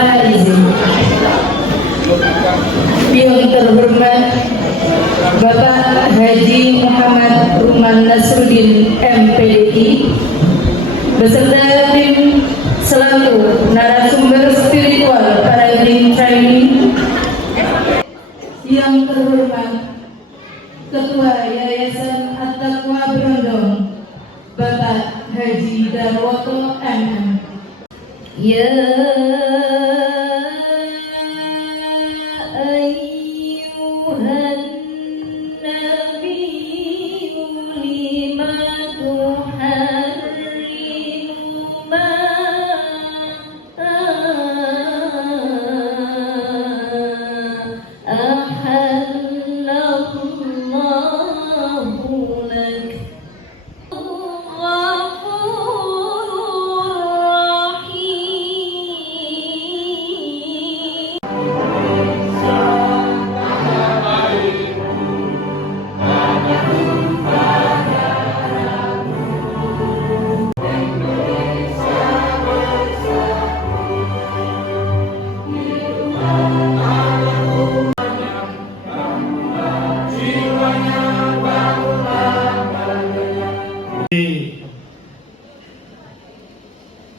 faizin. Yang terhormat Bapak Haji Muhammad Ruman Nasruddin MPDI beserta tim selaku narasumber spiritual parenting training. Yang terhormat Ketua Yayasan At-Taqwa Brondong Bapak Haji Darwoto MM. Ya ayyuhan nabiyyu lima tuharrimu ma ahallallahu lak.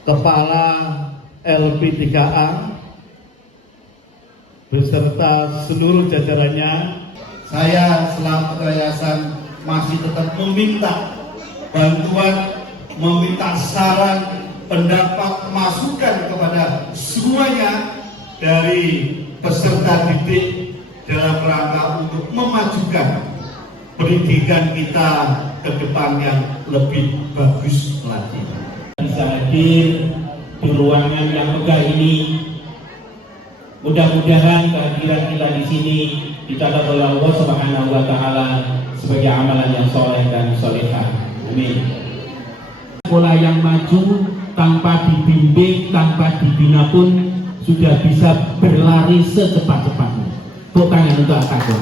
Kepala LP3A beserta seluruh jajarannya, saya selaku yayasan masih tetap meminta bantuan, meminta saran, pendapat, masukan kepada semuanya dari peserta didik dalam rangka untuk memajukan pendidikan kita ke depan yang lebih bagus lagi. Bisa hadir di ruangan yang megah ini, mudah-mudahan kehadiran kita di sini dicatat oleh Allah Subhanahu wa Ta'ala sebagai amalan yang soleh dan solehah. Amin. Sekolah yang maju tanpa dibimbing, tanpa dibina pun sudah bisa berlari secepat-cepatnya. Tepuk tangan untuk At-Taqwa.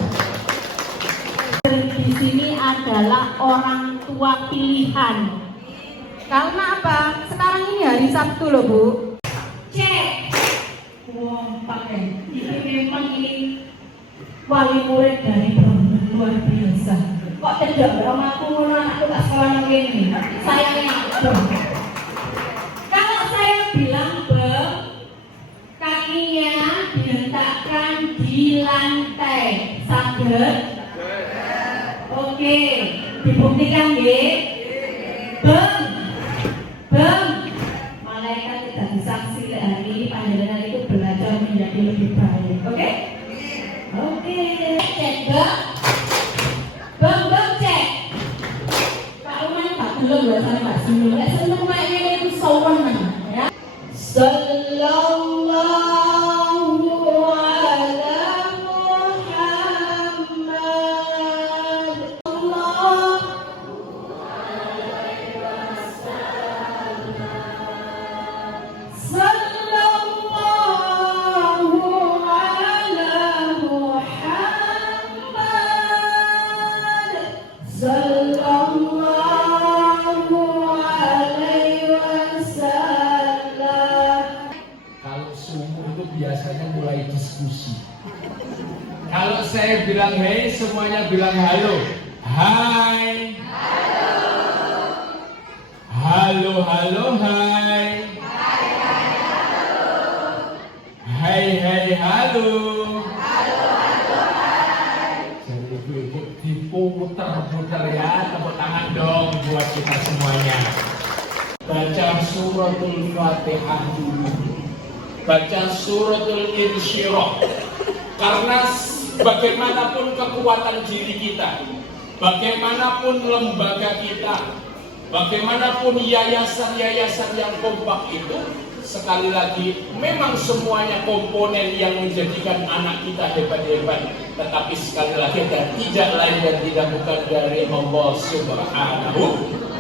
Di sini adalah orang tua pilihan. Karena apa? Sekarang ini hari Sabtu loh Bu. Cek. Wah, pakai. Ini memang ini wali murid dari Brondong luar biasa. Kok tidak sama aku ngono anakku tak sekolah ini. Sayangnya. Kalau saya bilang kakinya diletakkan di lantai, saged? Oke, dibuktikan nggih. Malaikat tidak disaksi hari ini panjenengan itu belajar menjadi lebih baik. Oke? Oke. Cek bang cek. Pak Ruman tak belum ya sama Mbak Sinul. Seneng mainnya itu sawenan ya. Sallallahu ala Muhammad. Biasanya mulai diskusi. Kalau saya bilang hey, semuanya bilang halo. Hai. Halo, halo, hai. Hai, hai, halo. Jadi diputer-puter ya, tepuk tangan dong buat kita semuanya. Baca suratul Fatihah dulu. Baca suratul Insyirah, karena bagaimanapun kekuatan diri kita, bagaimanapun lembaga kita, bagaimanapun yayasan-yayasan yang kompak itu, sekali lagi memang semuanya komponen yang menjadikan anak kita hebat-hebat, tetapi sekali lagi dan tidak lain dan tidak bukan dari Allah Subhanahu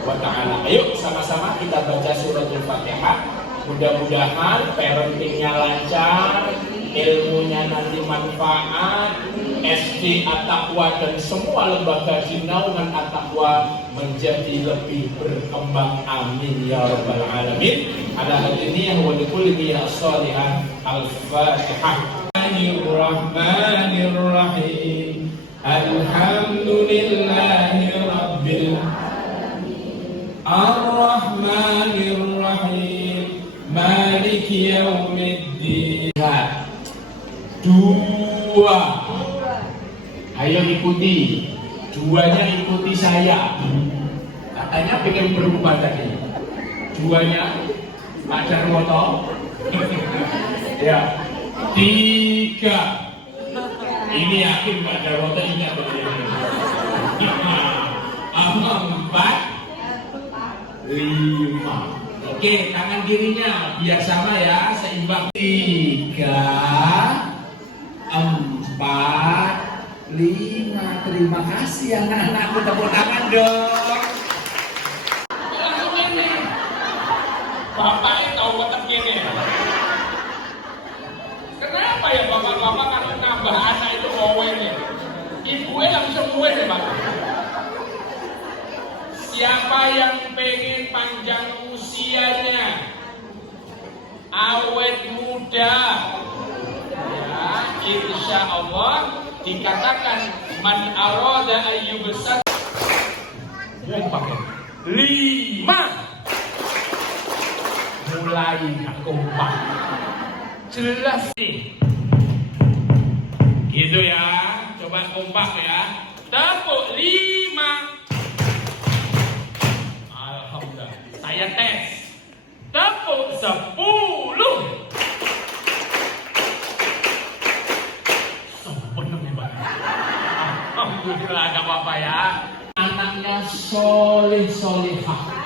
wa Ta'ala. Ayo sama-sama kita baca suratul Fatihah. Mudah-mudahan parentingnya lancar, ilmunya nanti manfaat, SD At-Taqwa dan semua lembaga di naungan At-Taqwa menjadi lebih berkembang. Amin ya rabbal alamin. Ala hadiniyah wa likulli niyyah shalihah. Al-Fatihah. Bismillahirrahmanirrahim. Alhamdulillahi rabbil alamin. Ar-Rahmanirrahim. Maliki yaumiddin. Dua. Ayo ikuti. Duanya ikuti saya. Katanya pengen berubah tadi. Duanya Pak Darwoto. Ya. Tiga. Ini yakin Pak Darwoto ingat begini. Empat. Lima. Oke, tangan kirinya biar sama ya, seimbang. Tiga. Empat. Lima. Terima kasih anak-anakku, tepuk tangan dong. Langsung ini. Bapaknya tahu kotak gini. Kenapa ya bapak-bapak kalau nambah anak itu ngowelnya? Ibunya langsung ngowel ya Pak. Siapa yang pengen panjang usianya, awet muda, ya insya Allah dikatakan man arada ayyubsat. Yang pakai 5. Mulai kompak. Jelas nih. Gitu ya. Coba kompak ya. Tepuk 5. Alhamdulillah. Saya tes. Tepuk 10. Sempurna Pak. Alhamdulillah, gak apa-apa ya. Anaknya soleh-solehah.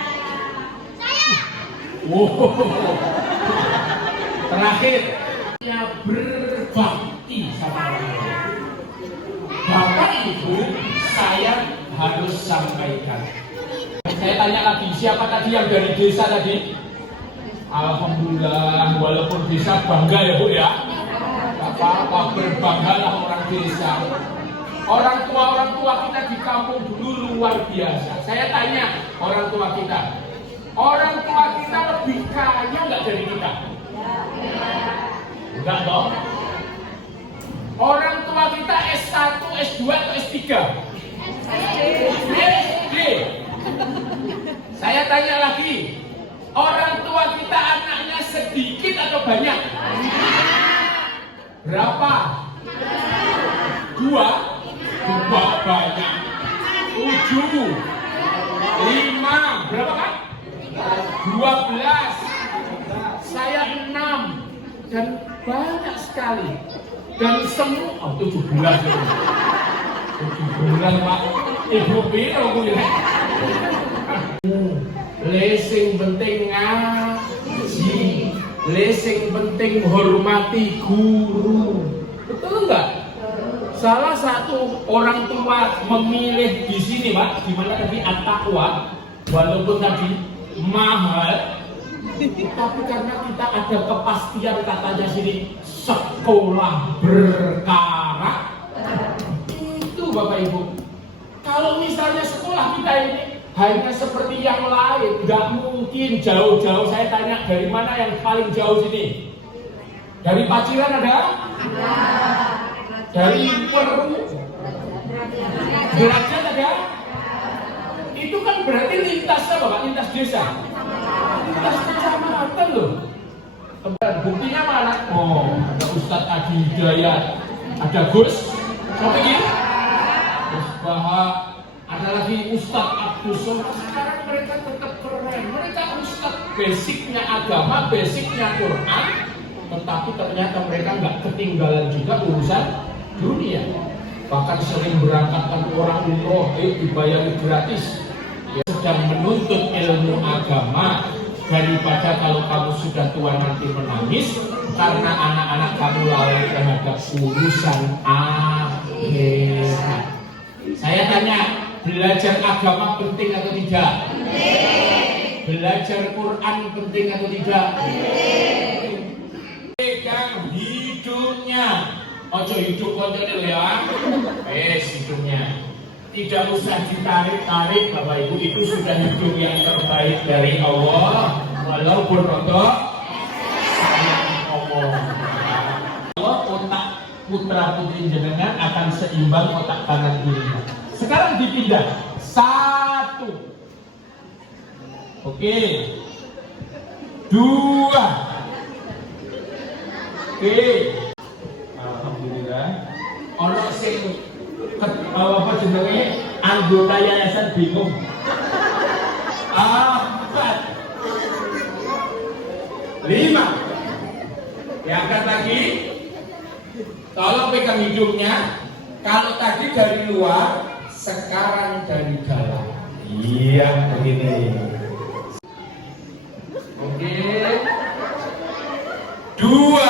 Terakhir, berbakti sama orang tua. Bapak Ibu, saya harus sampaikan. Saya tanya lagi, siapa tadi yang dari desa tadi? Alhamdulillah, walaupun desa bangga ya Bu ya. Apa-apa, berbanggalah orang desa. Orang tua kita di kampung dulu luar biasa. Saya tanya orang tua kita lebih kaya nggak dari kita? Enggak dong. Orang tua kita S1, S2 atau S3? SD. Saya tanya lagi, orang tua kita anaknya sedikit atau banyak? Berapa? 2? 2 banyak. 7, 5, berapa kan? 12. Saya 6 dan banyak sekali. Dan semua 17 itu. 17 Pak. Ibu piro kuwi. Lesing penting ngaji. Lesing penting hormati guru. Betul enggak? Salah satu orang tua memilih di sini Pak, di mana tadi At-Taqwa, walaupun tadi mahal, tapi karena kita ada kepastian katanya sini sekolah berkarat, itu Bapak Ibu. Kalau misalnya sekolah kita ini hanya seperti yang lain, nggak mungkin jauh-jauh. Saya tanya dari mana yang paling jauh sini? Dari Paciran ada? Dari Peru? Derajat ada? Itu kan berarti lintasnya Bapak, lintas desa. Lintas kecamatan loh. Buktinya mana? Oh, ada Ustadz Adi Hidayat, ada Gus Sofikin, Gus Baha, ada lagi Ustadz Abdul Somad. Sekarang mereka tetap keren. Mereka Ustadz basicnya agama, basicnya Quran, tetapi ternyata mereka nggak ketinggalan juga urusan dunia. Bahkan sering berangkatkan orang umroh, dibayar gratis. Ya, sedang menuntut ilmu agama. Daripada kalau kamu sudah tua nanti menangis karena anak-anak kamu lalai terhadap urusan akhirat. Saya tanya, belajar agama penting atau tidak? Belajar Quran penting atau tidak? Pegang hidungnya Ojo hidup konconil ya. Hidungnya. Tidak usah ditarik-tarik Bapak Ibu, itu sudah hidup yang terbaik dari Allah. Walaupun rodok sayang ngomong. Allah otak putra putri jenengan akan seimbang otak kanan kiri. Sekarang dipindah. 1. Oke. 2. Oke. Alhamdulillah. Ono sing apa jenenge anggota yayasan bingung. 4. 5. Diangkat lagi. Tolong pegang hidungnya. Kalau tadi dari luar, sekarang dari dalam. Iya, begini. Oke. 2.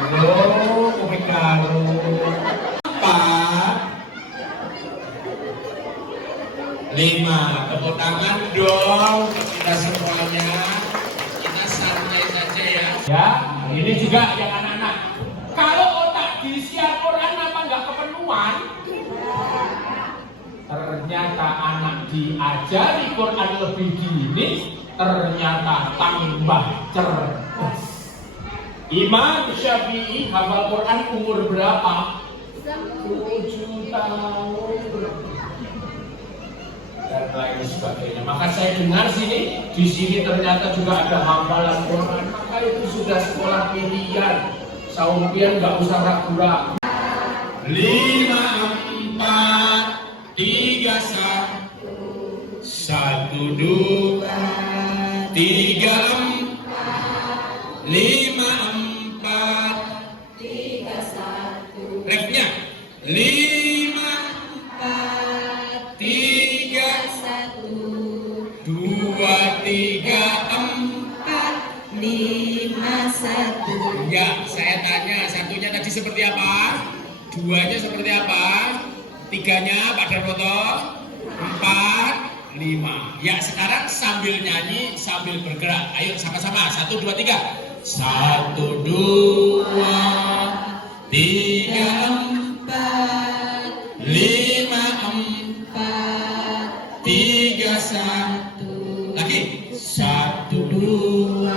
Halo, komikaro. 4. 5. Tepuk tangan dong kita semuanya. Kita santai saja ya. Ya, ini juga yang anak-anak. Kalau otak diisi Al-Quran apa nggak kepenuhan? Ternyata anak diajari Quran lebih dini, ternyata tambah cerdas. Imam Syafi'i hafal Quran umur berapa? 7 tahun. Dan lain sebagainya. Maka saya dengar di sini ternyata juga ada hafalan Quran. Maka itu sudah sekolah pilihan. Saumpian nggak usah ragu-ragu. 5, 4, 3, 1, 2, 3, 4, 5, 4, 3, 1. Refnya 5, 4, 3, 1, 2, 3, 4, 5, 1. Enggak, saya tanya, satunya tadi seperti apa? 2-nya seperti apa? 3-nya Pak Darwoto? 4, 5. Ya, sekarang sambil nyanyi, sambil bergerak. Ayo sama-sama. 1, 2, 3. 1, 2, 3, 4, 5, 4, 3, 1. Lagi. 1, 2,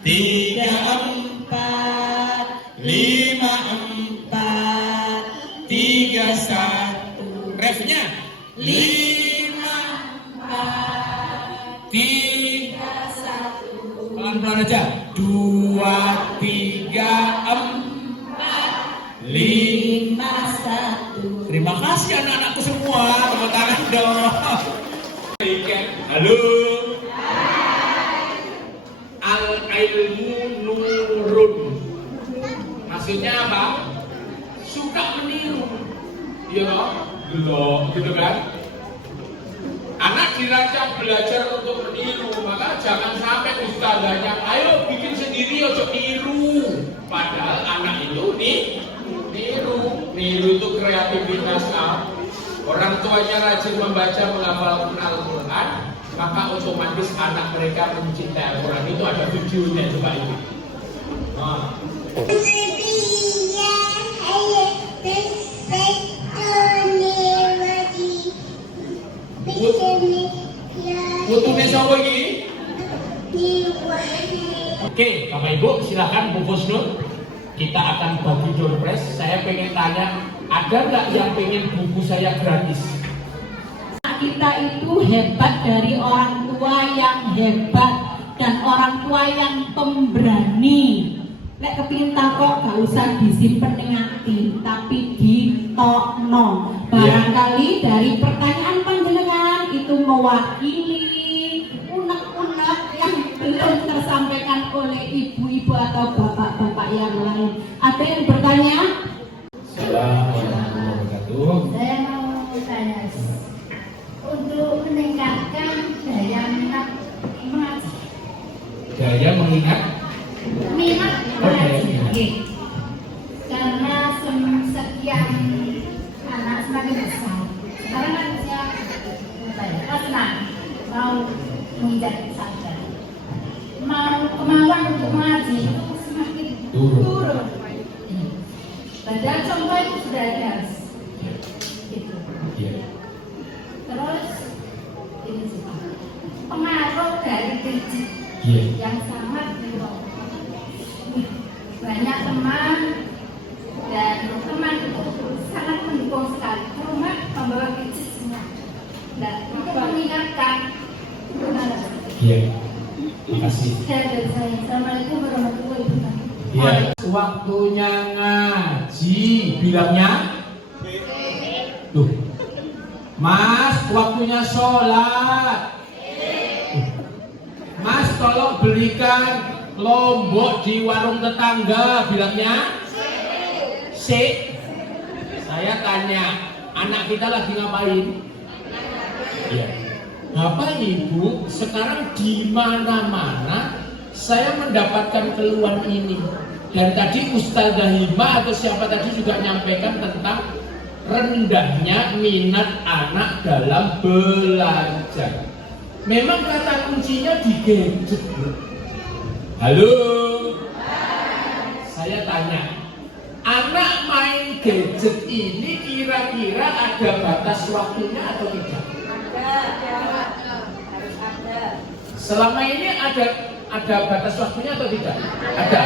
3, 4, 5, 4, 3, 1. Refnya 5, 4, 3, 1. Pelan-pelan aja. 2, 3, 4, 5, 1. Terima kasih anak-anakku semua. Tepuk tangan dong. Halo. Al-ilmu nurun. Maksudnya apa? Suka meniru. Iya loh, gitu kan? Anak dirancang belajar untuk meniru, maka jangan sampai ustazahnya, ayo bikin sendiri, ojo niru. Padahal anak itu niru itu kreativitas. Orang tuanya rajin membaca, menghafalkan Al-Quran, maka otomatis anak mereka mencintai Al-Quran. Itu ada videonya, coba ini. Putune sapa iki? Oke, Bapak Ibu silakan Bu Husnul. Kita akan bagi door prize. Saya pengen tanya, ada nggak yang pengen buku saya gratis? Kita itu hebat dari orang tua yang hebat dan orang tua yang pemberani. Lek kepingin takok gak usah disimpen ning ati, tapi ditokno. Barangkali dari pertanyaan panjenengan itu mewakili unek-unek yang belum tersampaikan oleh ibu-ibu atau bapak-bapak yang lain. Ada yang bertanya? Assalamualaikum warahmatullahi wabarakatuh. Saya mau tanya, untuk meningkatkan daya minat mengaji. Daya mengingat. Minat mengaji. Oke. Karena sekian anak semakin besar. Sekarang kan usia kelas 6 mau menginjak sarjana. Kemauan untuk mengaji itu semakin turun. Padahal contoh itu sudah ada. Gitu. Iya. Terus ini sih Pak, pengaruh dari gadget Iya. yang sangat banyak teman dan teman itu sangat mendukung sekali. Rumah membawa gadget semua. Nah, untuk mengingatkan benar. Iya. Makasih. Dari saya. Assalamualaikum warahmatullahi wabarakatuh. Iya. Waktunya ngaji, bilangnya. Tuh. Mas, waktunya sholat. Mas, tolong belikan lombok di warung tetangga, bilangnya. Sik. Saya tanya, anak kita lagi ngapain? Iya. Bapak Ibu, sekarang di mana-mana saya mendapatkan keluhan ini. Dan tadi Ustazah Hima atau siapa tadi juga menyampaikan tentang rendahnya minat anak dalam belajar. Memang kata kuncinya di gadget. Halo? Saya tanya, anak main gadget ini kira-kira ada batas waktunya atau tidak? Harus ada. Selama ini ada batas waktunya atau tidak? Ada.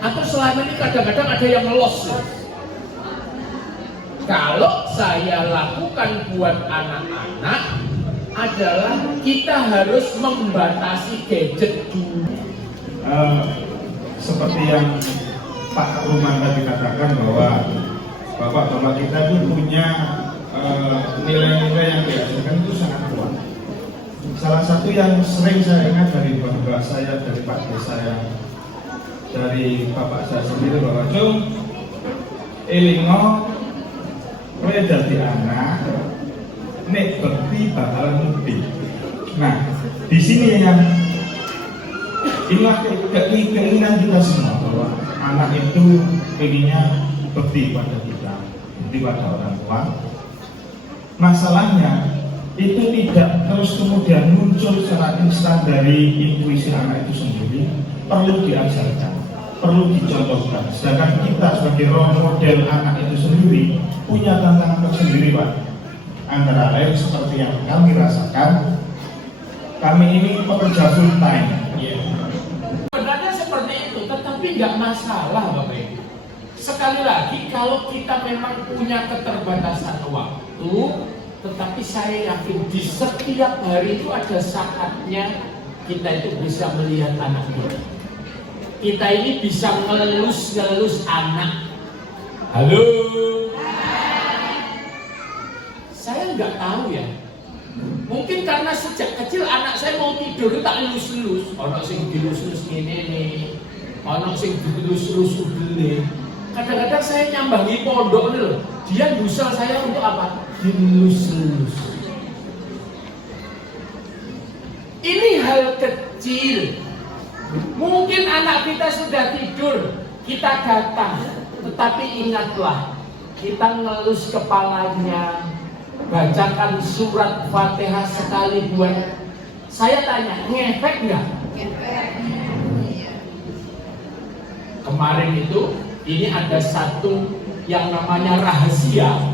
Atau selama ini kadang-kadang ada yang lost. Kalau saya lakukan buat anak-anak adalah kita harus membatasi gadget dulu. Seperti yang Pak Ruman tadi katakan bahwa bapak-bapak kita itu punya nilai-nilai yang diajarkan itu sangat kuat. Salah satu yang sering saya ingat dari bapak saya, dari Pak Des saya, dari bapak saya sendiri bahwa Cung, elingo, kowe dadi anak, nek bekti bakalan mudi. Nah, di sini yang inilah keinginan kita semua bahwa anak itu pengennya bekti pada kita, bekti pada orang tua. Masalahnya itu tidak terus kemudian muncul secara instan dari intuisi anak itu sendiri, perlu diajarkan, perlu dicontohkan. Sedangkan kita sebagai role model anak itu sendiri punya tantangan tersendiri, Pak. Antara lain seperti yang kami rasakan, kami ini pekerja full time. Sebenarnya seperti itu, tetapi nggak masalah Bapak Ibu. Sekali lagi, kalau kita memang punya keterbatasan waktu, tetapi saya yakin di setiap hari itu ada saatnya kita itu bisa melihat anak kita. Kita ini bisa ngelus anak. Halo. Saya nggak tahu ya. Mungkin karena sejak kecil anak saya mau tidur itu tak elus-elus. Ono sing dilus-elus ngene nih, ono sing dilus-elus udele. Kadang-kadang saya nyambangi pondok nih loh. Dia ngusel saya untuk apa? Dilus-elus. Ini hal kecil. Mungkin anak kita sudah tidur, kita datang. Tetapi ingatlah, kita ngelus kepalanya, bacakan surat Fatihah sekali buat. Saya tanya, ngefek nggak? Kemarin itu, ini ada satu yang namanya rahasia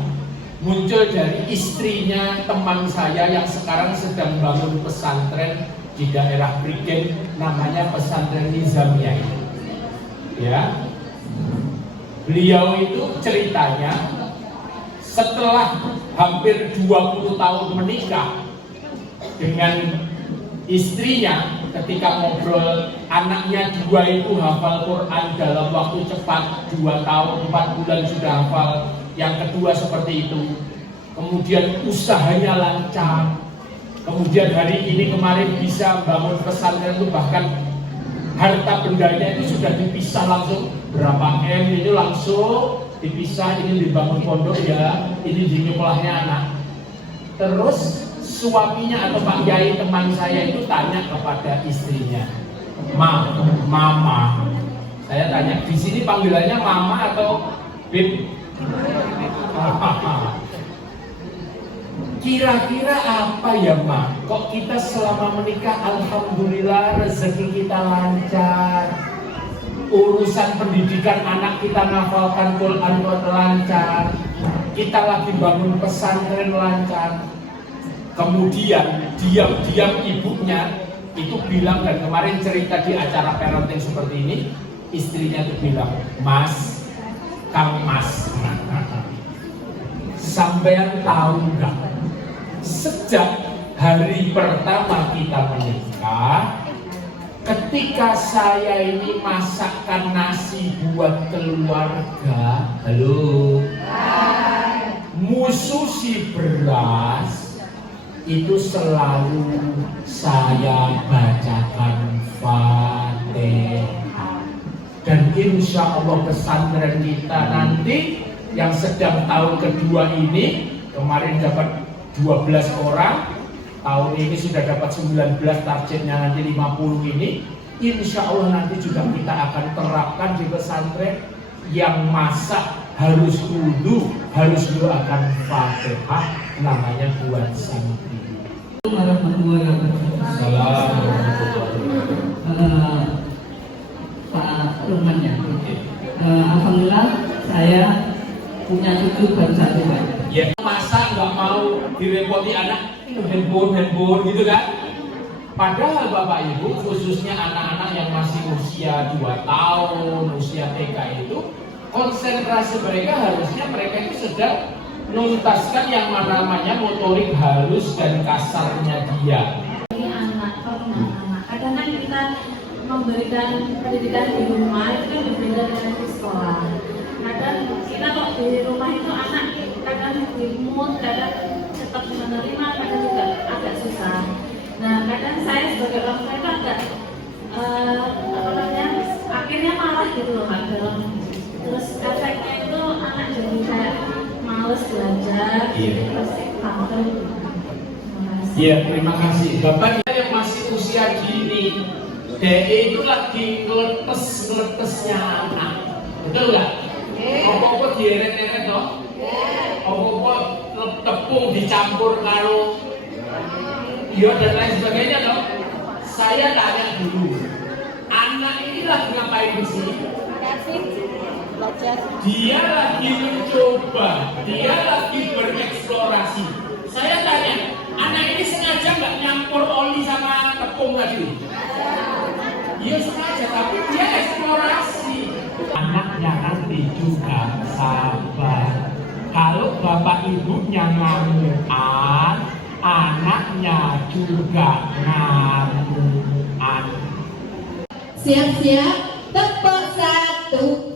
muncul dari istrinya teman saya yang sekarang sedang bangun pesantren di daerah Prigen, namanya pesantren Nizamiyah. Ya, beliau itu ceritanya setelah hampir 20 tahun menikah dengan istrinya, ketika ngobrol anaknya 2 itu hafal Quran dalam waktu cepat, 2 tahun 4 bulan sudah hafal, yang kedua seperti itu, kemudian usahanya lancar, kemudian hari ini kemarin bisa bangun pesantren itu, bahkan harta bendanya itu sudah dipisah langsung, berapa M itu langsung dipisah, ini dibangun pondok ya, ini di nyekolahnya anak. Terus suaminya atau Pak Yai teman saya itu tanya kepada istrinya, Mama, saya tanya, di sini panggilannya Mama atau Bib? Kira-kira apa ya Ma? Kok kita selama menikah alhamdulillah rezeki kita lancar, urusan pendidikan anak kita ngafalkan Quran lancar, kita lagi bangun pesantren lancar. Kemudian diam-diam ibunya itu bilang, dan kemarin cerita di acara parenting seperti ini, istrinya tuh bilang, Mas, Kang Mas, sampean tahu nggak? Sejak hari pertama kita menikah, ketika saya ini masakkan nasi buat keluarga, halo, mususi beras, itu selalu saya bacakan Fatihah. Dan insya Allah pesantren kita nanti yang sedang tahun kedua ini, kemarin dapat 12 orang, tahun ini sudah dapat 19, targetnya nanti 50 ini. Insya Allah nanti juga kita akan terapkan di pesantren yang masak harus wudu, harus doakan Fatihah, namanya buat santri. Warahmatullahi wabarakatuh. Pak Lukman ya. Alhamdulillah saya punya cucu baru satu Pak. Ya masa nggak mau direpoti anak handphone gitu kan? Padahal Bapak Ibu, khususnya anak-anak yang masih usia 2 tahun, usia TK itu, konsentrasi mereka harusnya mereka itu sedang nuntaskan yang namanya motorik halus dan kasarnya dia. Ini anak, anak. Kadang kan kita memberikan pendidikan di rumah itu kan berbeda dengan di sekolah. Kadang kita kok di rumah itu anak kadang mood, kadang cepat menerima, kadang juga agak susah. Nah, kadang saya sebagai orang tua itu agak akhirnya malah gitu loh Kak. Terus efeknya itu anak jadi kayak males belajar, terus kantor. Iya, terima kasih. Bapak yang masih usia dini, DE itu lagi ngeletes-ngeletesnya anak, betul nggak? Apa-apa dieret-eret toh? Apa-apa tepung dicampur karo iya dan lain sebagainya toh? Saya tanya dulu, anak ini lagi ngapain sih? Dia lagi mencoba, dia lagi bereksplorasi. Saya tanya, anak ini sengaja nggak nyampur oli sama tepung tadi? Iya sengaja, tapi dia eksplorasi. Anaknya nanti juga sabar. Kalau bapak ibunya ngamuan, anaknya juga ngamuan. Siap-siap, tepuk 1.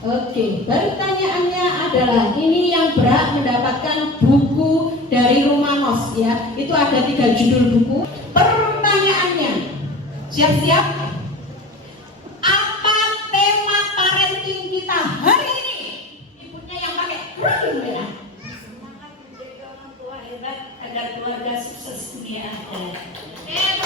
Oke, pertanyaannya adalah ini yang berhak mendapatkan buku dari Rumah Mos ya. Itu ada 3 judul buku. Pertanyaannya, siap-siap. Apa tema parenting kita hari ini? Ibunya yang pakai kerudung merah. Semangat menjadi orang tua hebat agar keluarga sukses dunia akhirat.